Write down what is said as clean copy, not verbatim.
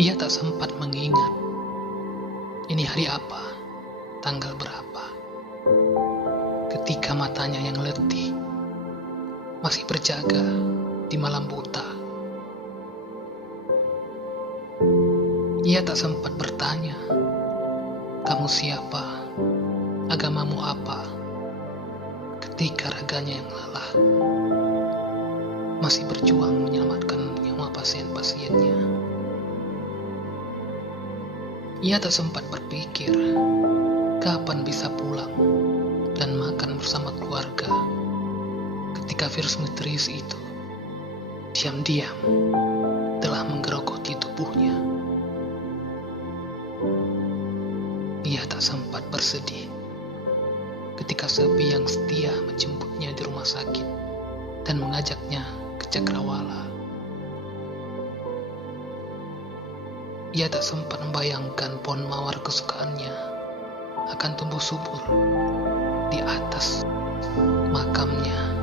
Ia tak sempat mengingat ini hari apa, tanggal berapa, ketika matanya yang letih masih berjaga di malam buta. Ia tak sempat bertanya, kamu siapa, agamamu apa, ketika raganya yang lelah masih berjuang menyelamatkan nyawa pasien-pasiennya. Ia tak sempat berpikir kapan bisa pulang dan makan bersama keluarga ketika virus misterius itu diam-diam telah menggerogoti tubuhnya. Ia tak sempat bersedih ketika sepi yang setia menjemputnya di rumah sakit dan mengajaknya ke cakrawala. Ia tak sempat membayangkan pohon mawar kesukaannya akan tumbuh subur di atas makamnya.